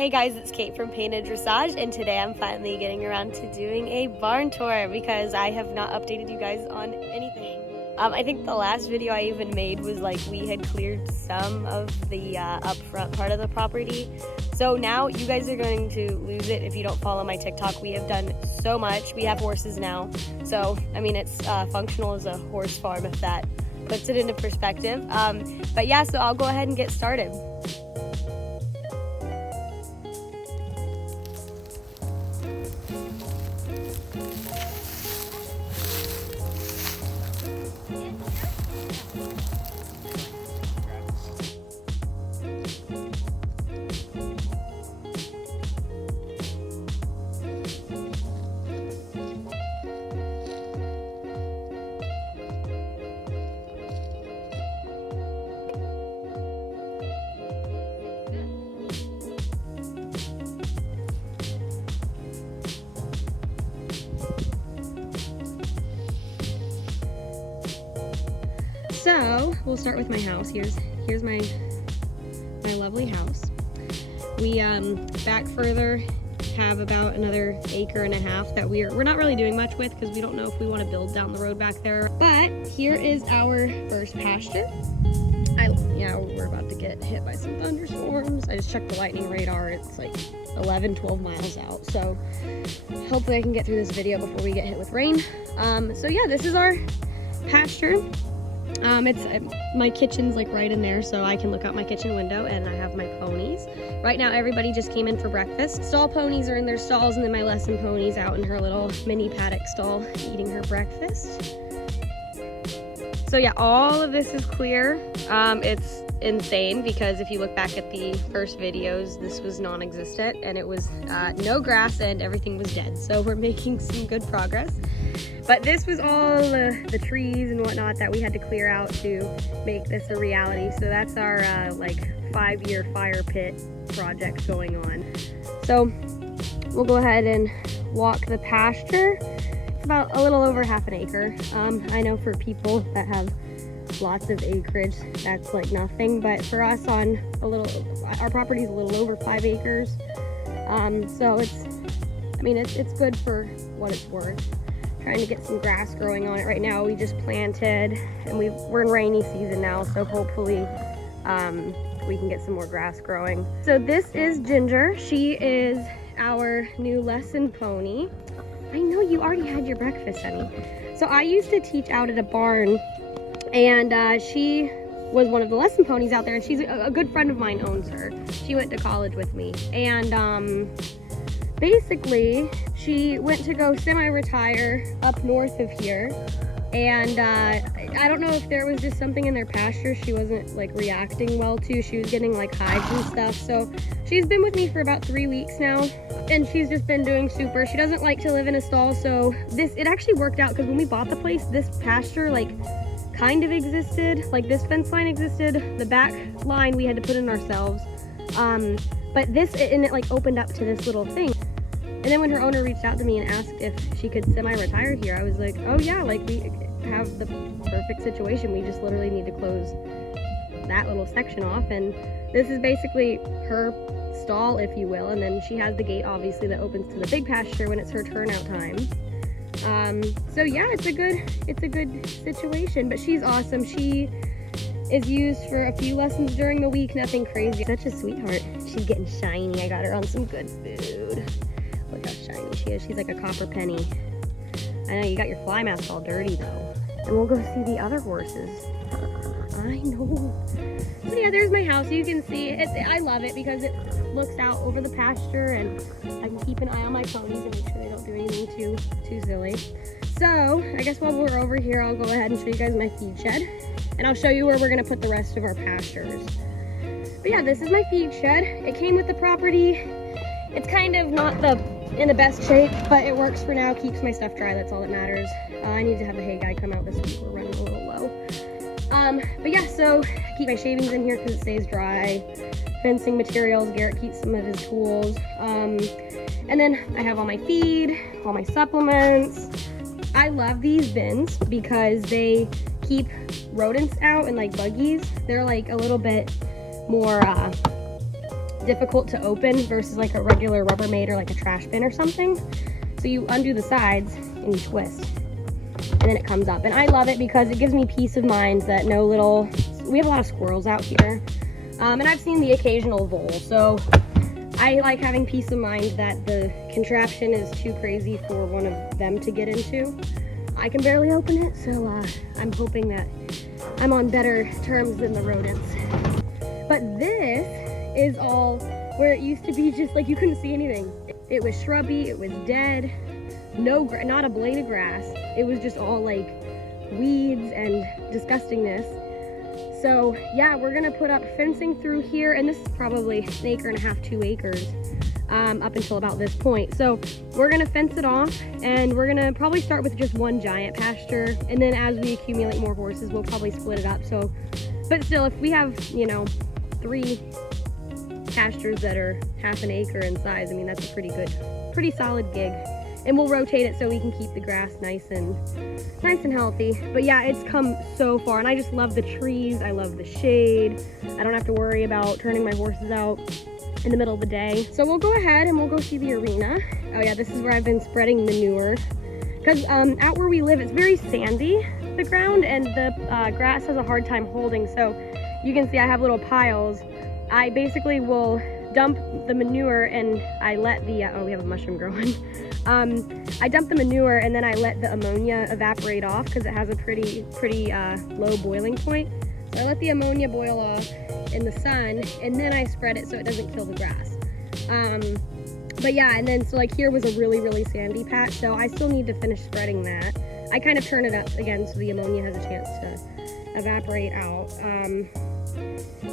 Hey guys, it's Kate from Paint and Dressage, and today I'm finally getting around to doing a barn tour because I have not updated you guys on anything. I think the last video I even made was like we had cleared some of the up front part of the property. So now you guys are going to lose it if you don't follow my TikTok. We have done so much. We have horses now. So, I mean, it's functional as a horse farm if that puts it into perspective. But yeah, so I'll go ahead and get started. So we'll start with my house. Here's my lovely house. We back further have about another 1.5 acres that we're not really doing much with because we don't know if we want to build down the road back there. But here is our first pasture. Yeah, we're about to get hit by some thunderstorms. I just checked the lightning radar. It's like 11-12 miles out. So hopefully I can get through this video before we get hit with rain. So yeah, this is our pasture. My kitchen's like right in there, so I can look out my kitchen window, and I have my ponies. Right now everybody just came in for breakfast. Stall ponies are in their stalls, and then my lesson pony's out in her little mini paddock stall eating her breakfast. So yeah, all of this is clear. It's insane because if you look back at the first videos, this was non-existent and it was no grass and everything was dead. So we're making some good progress. But this was all the trees and whatnot that we had to clear out to make this a reality. So that's our like 5-year fire pit project going on. So we'll go ahead and walk the pasture. It's about a little over 1/2 acre. I know for people that have lots of acreage, that's like nothing. But for us on our property is a little over 5 acres. So it's good for what it's worth. Trying to get some grass growing on it right now. We just planted and we're in rainy season now, so hopefully we can get some more grass growing. So this is Ginger. She is our new lesson pony. I know you already had your breakfast, honey. So I used to teach out at a barn, and she was one of the lesson ponies out there, and she's a good friend of mine owns her. She went to college with me, and basically, she went to go semi-retire up north of here, and I don't know if there was just something in their pasture she wasn't like reacting well to. She was getting like hives and stuff, so she's been with me for about 3 weeks now, and she's just been doing super. She doesn't like to live in a stall, so it actually worked out because when we bought the place, this pasture like kind of existed, like this fence line existed. The back line we had to put in ourselves, but it like opened up to this little thing. And then when her owner reached out to me and asked if she could semi-retire here, I was like, oh yeah, like we have the perfect situation. We just literally need to close that little section off, and this is basically her stall, if you will. And then she has the gate, obviously, that opens to the big pasture when it's her turnout time. So yeah, it's a good situation, but she's awesome. She is used for a few lessons during the week, nothing crazy. Such a sweetheart. She's getting shiny. I got her on some good food. Look how shiny she is. She's like a copper penny. I know you got your fly mask all dirty though. And we'll go see the other horses. I know. So yeah, there's my house. You can see it. I love it because it looks out over the pasture, and I can keep an eye on my ponies and make sure they don't do anything too silly. So I guess while we're over here, I'll go ahead and show you guys my feed shed, and I'll show you where we're gonna put the rest of our pastures. But yeah, this is my feed shed. It came with the property. It's kind of not in the best shape, but it works for now. Keeps my stuff dry. That's all that matters. I need to have the hay guy come out this week. We're running a little low. But yeah, so I keep my shavings in here because it stays dry. Fencing materials. Garrett keeps some of his tools. And then I have all my feed, all my supplements. I love these bins because they keep rodents out and like buggies. They're like a little bit more difficult to open versus like a regular Rubbermaid or like a trash bin or something. So you undo the sides and you twist, and then it comes up. And I love it because it gives me peace of mind that we have a lot of squirrels out here, and I've seen the occasional vole, so I like having peace of mind that the contraption is too crazy for one of them to get into. I can barely open it, so I'm hoping that I'm on better terms than the rodents. But this is all where it used to be just like you couldn't see anything. It was shrubby, it was dead, not a blade of grass. It was just all like weeds and disgustingness. So yeah, we're gonna put up fencing through here, and this is probably 1.5 acres, 2 acres, up until about this point. So we're gonna fence it off, and we're gonna probably start with just one giant pasture, and then as we accumulate more horses, we'll probably split it up. So, but still, if we have, 3 pastures that are 1/2 acre in size, I mean, that's a pretty solid gig. And we'll rotate it so we can keep the grass nice and healthy. But yeah, it's come so far, and I just love the trees. I love the shade. I don't have to worry about turning my horses out in the middle of the day. So we'll go ahead and we'll go see the arena. Oh yeah, this is where I've been spreading manure. Because out where we live, it's very sandy, the ground, and the grass has a hard time holding. So you can see I have little piles. I basically will dump the manure, and I let the, oh, we have a mushroom growing. I dump the manure, and then I let the ammonia evaporate off because it has a pretty low boiling point. So I let the ammonia boil off in the sun, and then I spread it so it doesn't kill the grass. But yeah, and then so like here was a really sandy patch, so I still need to finish spreading that. I kind of turn it up again so the ammonia has a chance to evaporate out.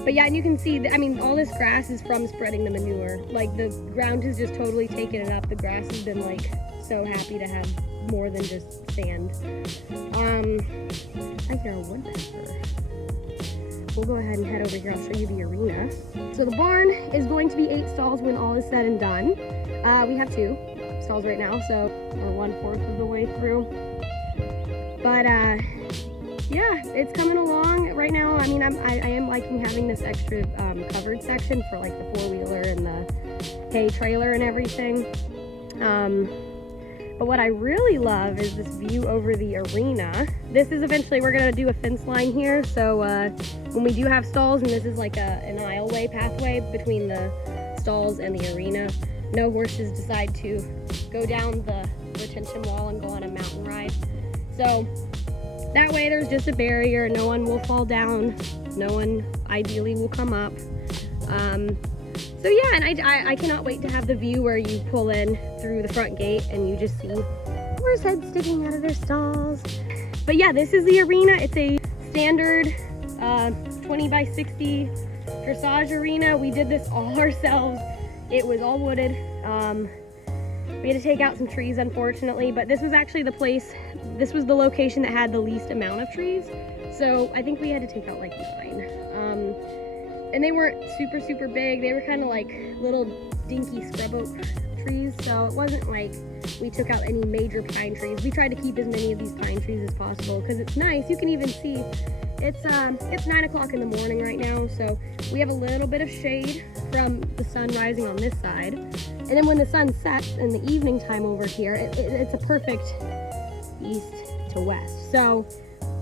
But yeah, and you can see, I mean, all this grass is from spreading the manure. Like, the ground has just totally taken it up. The grass has been, like, so happy to have more than just sand. I hear a woodpecker. We'll go ahead and head over here. I'll show you the arena. So the barn is going to be 8 stalls when all is said and done. We have 2 stalls right now, so we're 1/4 of the way through. But, yeah, it's coming along right now. I mean, I am liking having this extra covered section for like the 4-wheeler and the hay trailer and everything. But what I really love is this view over the arena. This is eventually, we're gonna do a fence line here. So when we do have stalls, and this is like an aisleway pathway between the stalls and the arena, no horses decide to go down the retention wall and go on a mountain ride. So that way there's just a barrier, no one will fall down, no one ideally will come up. So yeah, and I cannot wait to have the view where you pull in through the front gate and you just see horse heads sticking out of their stalls. But yeah, this is the arena. It's a standard 20 by 60 dressage arena. We did this all ourselves. It was all wooded. We had to take out some trees, unfortunately, but this was actually the place, this was the location that had the least amount of trees. So I think we had to take out like 9. And they weren't super big. They were kind of like little dinky scrub oak trees. So it wasn't like we took out any major pine trees. We tried to keep as many of these pine trees as possible because it's nice. You can even see it's 9 o'clock in the morning right now. So we have a little bit of shade from the sun rising on this side. And then when the sun sets in the evening time over here, it's a perfect east to west. So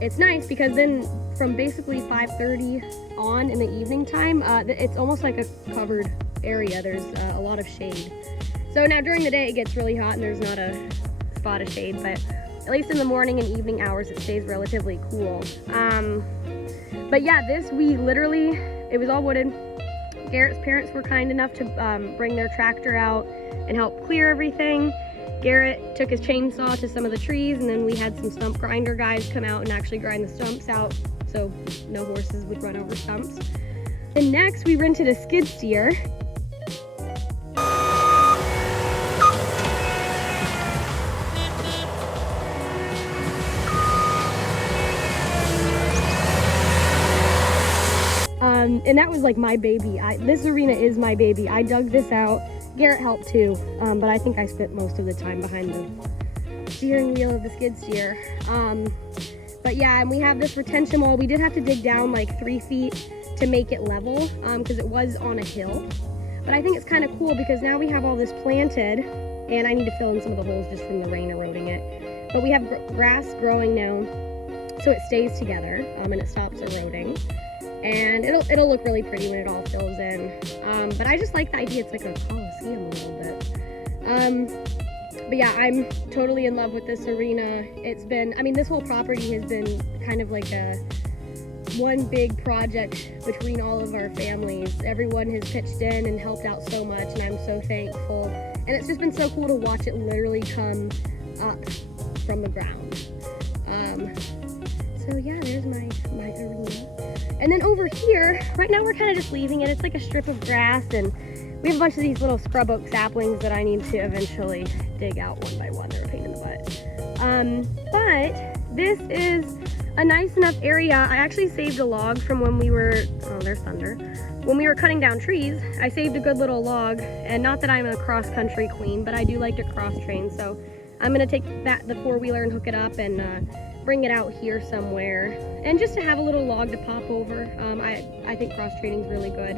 it's nice because then from basically 5:30 on in the evening time, it's almost like a covered area. There's a lot of shade. So now during the day it gets really hot and there's not a spot of shade, but at least in the morning and evening hours it stays relatively cool. But yeah, it was all wooded. Garrett's parents were kind enough to bring their tractor out and help clear everything. Garrett took his chainsaw to some of the trees, and then we had some stump grinder guys come out and actually grind the stumps out so no horses would run over stumps. And next we rented a skid steer. And that was like my baby. This arena is my baby. I dug this out. Garrett helped too, but I think I spent most of the time behind the steering wheel of the skid steer. But yeah, and we have this retention wall. We did have to dig down like 3 feet to make it level because it was on a hill. But I think it's kind of cool because now we have all this planted, and I need to fill in some of the holes just from the rain eroding it. But we have grass growing now, so it stays together and it stops eroding. And it'll look really pretty when it all fills in. But I just like the idea. It's like a coliseum a little bit. But yeah, I'm totally in love with this arena. It's been, I mean, this whole property has been kind of like one big project between all of our families. Everyone has pitched in and helped out so much, and I'm so thankful. And it's just been so cool to watch it literally come up from the ground. So yeah, there's my arena. And then over here, right now we're kind of just leaving it. It's like a strip of grass, and we have a bunch of these little scrub oak saplings that I need to eventually dig out one by one. They're a pain in the butt. But this is a nice enough area. I actually saved a log from when we were, oh, there's thunder. When we were cutting down trees, I saved a good little log. And not that I'm a cross-country queen, but I do like to cross-train. So I'm gonna take the four-wheeler and hook it up and bring it out here somewhere. And just to have a little log to pop over. I think cross-training is really good.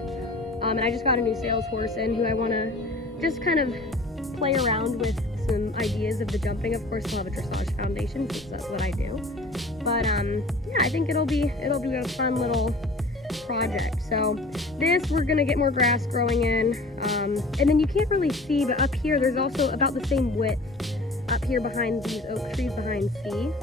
And I just got a new sales horse in who I wanna just kind of play around with some ideas of the jumping. Of course, we'll have a dressage foundation since that's what I do. But yeah, I think it'll be a fun little project. So this, we're gonna get more grass growing in, and then you can't really see, but up here there's also about the same width up here behind these oak trees behind C.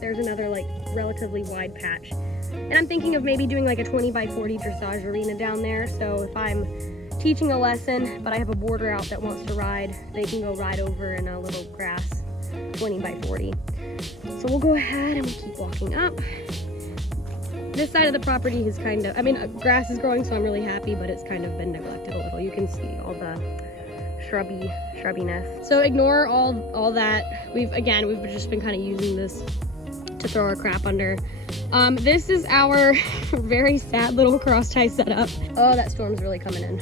There's another like relatively wide patch, and I'm thinking of maybe doing like a 20 by 40 dressage arena down there. So if I'm teaching a lesson, but I have a boarder out that wants to ride, they can go ride over in a little grass 20 by 40. So we'll go ahead and we'll keep walking up. This side of the property is kind of, I mean, grass is growing, so I'm really happy, but it's kind of been neglected a little. You can see all the shrubiness. So ignore all that. We've just been kind of using this to throw our crap under. This is our very sad little cross tie setup. Oh, that storm's really coming in.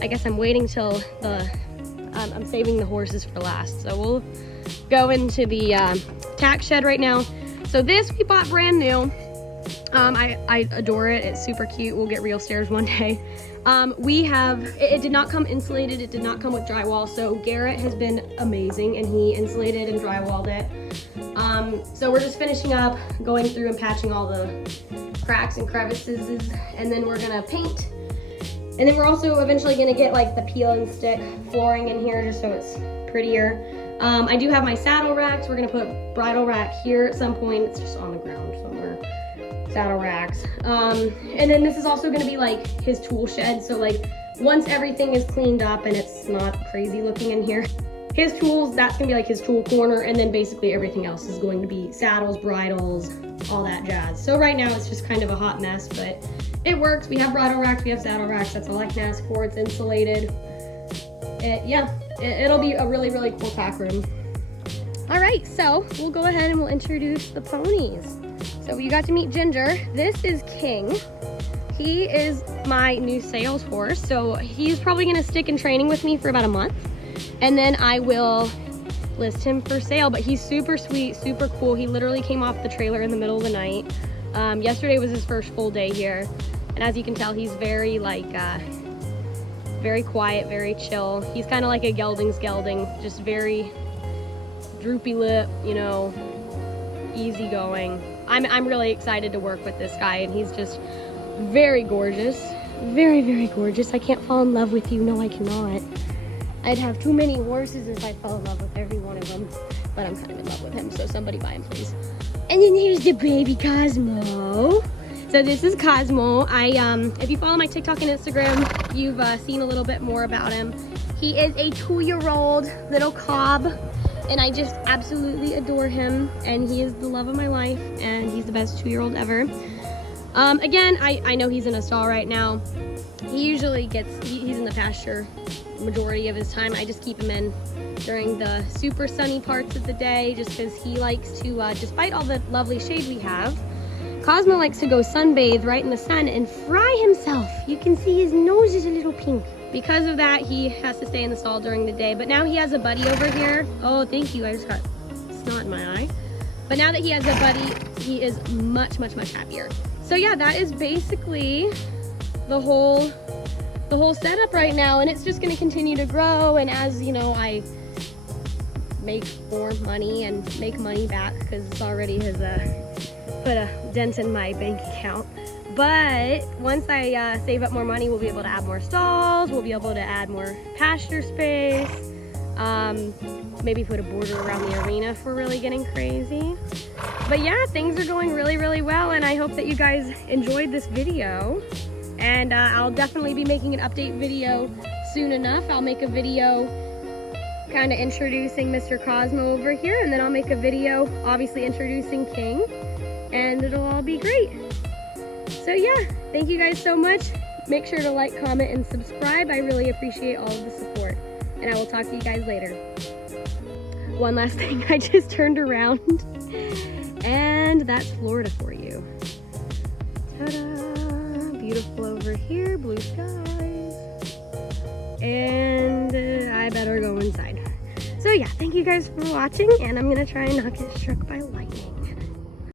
I guess I'm waiting till I'm saving the horses for last. So we'll go into the tack shed right now. So this we bought brand new. I adore it. It's super cute. We'll get real stairs one day. It did not come insulated. It did not come with drywall. So Garrett has been amazing, and he insulated and drywalled it. So we're just finishing up, going through and patching all the cracks and crevices, and then we're gonna paint. And then we're also eventually gonna get like the peel and stick flooring in here just so it's prettier. I do have my saddle racks. We're gonna put bridle rack here at some point. It's just on the ground somewhere. Saddle racks. And then this is also gonna be like his tool shed. So like once everything is cleaned up and it's not crazy looking in here, his tools, that's gonna be like his tool corner, and then basically everything else is going to be saddles, bridles, all that jazz. So right now it's just kind of a hot mess, but it works. We have bridle racks, we have saddle racks. That's all I can ask for. It's insulated. It'll be a really, really cool tack room. All right, so we'll go ahead and we'll introduce the ponies. So you got to meet Ginger. This is King. He is my new sales horse. So he's probably gonna stick in training with me for about a month, and then I will list him for sale. But he's super sweet, super cool. He literally came off the trailer in the middle of the night. Yesterday was his first full day here. And as you can tell, he's very very quiet, very chill. He's kind of like a gelding, just very droopy lip, you know, easygoing. I'm really excited to work with this guy, and he's just very gorgeous. Very, very gorgeous. I can't fall in love with you. No, I cannot. I'd have too many horses if I fell in love with every one of them. But I'm kind of in love with him, so somebody buy him, please. And then here's the baby Cosmo. So this is Cosmo. If you follow my TikTok and Instagram, you've seen a little bit more about him. He is a 2-year-old little cob, and I just absolutely adore him. And he is the love of my life, and he's the best 2-year-old ever. Again, I know he's in a stall right now. He usually he's in the pasture majority of his time. I just keep him in during the super sunny parts of the day, just because he likes to, despite all the lovely shade we have, Cosmo likes to go sunbathe right in the sun and fry himself. You can see his nose is a little pink. Because of that, he has to stay in the stall during the day. But now he has a buddy over here. Oh, thank you. I just got snot in my eye. But now that he has a buddy, he is much, much, much happier. So yeah, that is basically the whole the whole setup right now, and it's just going to continue to grow. And as you know, I make more money and make money back, because it already has put a dent in my bank account. But once I save up more money, we'll be able to add more stalls, we'll be able to add more pasture space, maybe put a border around the arena if we're really getting crazy. But yeah, things are going really, really well, and I hope that you guys enjoyed this video. And I'll definitely be making an update video soon enough. I'll make a video kind of introducing Mr. Cosmo over here, and then I'll make a video obviously introducing King, and it'll all be great. So yeah, thank you guys so much. Make sure to like, comment, and subscribe. I really appreciate all of the support, and I will talk to you guys later. One last thing, I just turned around, and that's Florida for you. Ta-da! Beautiful over here, blue skies, and I better go inside. So yeah, thank you guys for watching, and I'm gonna try and not get struck by lightning.